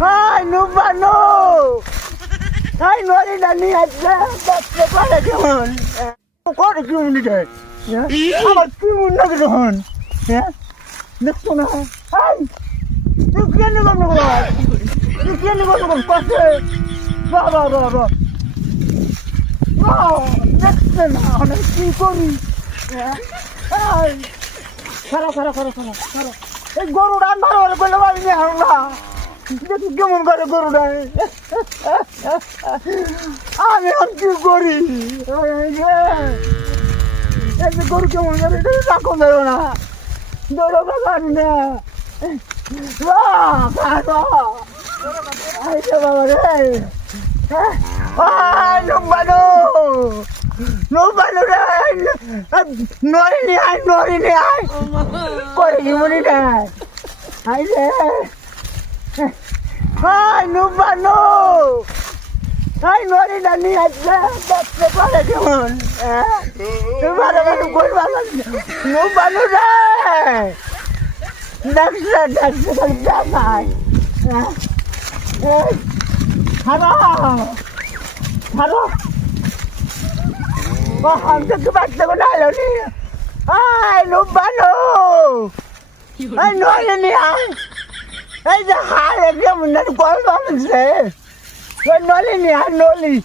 Ay, no paano! Ay, no rin na niya dyan. Bakit pala yun? Kung yun nila. Amat yun na ganoon. Nakto na. Ay! Nagyan na kami ko. Nagyan na kami ko. Kasi. Ba. Wow! Nakto na. Nagsikori. Ay! Kara. এই গরুটা মারো বলে বাড়ি নিয়ে হারলা দেখি কেমন করে গরুটা আমি আর কি করি এই যে গরু কেমন করে এটা রাখো দেবো না দৌড়ো জানি না বাবা রে Nobalo রে নরিনি আয় করে জীবনী রে আই রে হাই নুবানো হাই নরি নানি আজকে দেখতে পারে কেমন এবারে কই ভালো নুবানো রে ডাক্তার দেখাই হারো Ang nagkabat na ko na alam niya. Ay, nubano! Ay, noli niya! Ay, nahalag niya mo na nagkwal naman siya. Ay, noli niya, noli.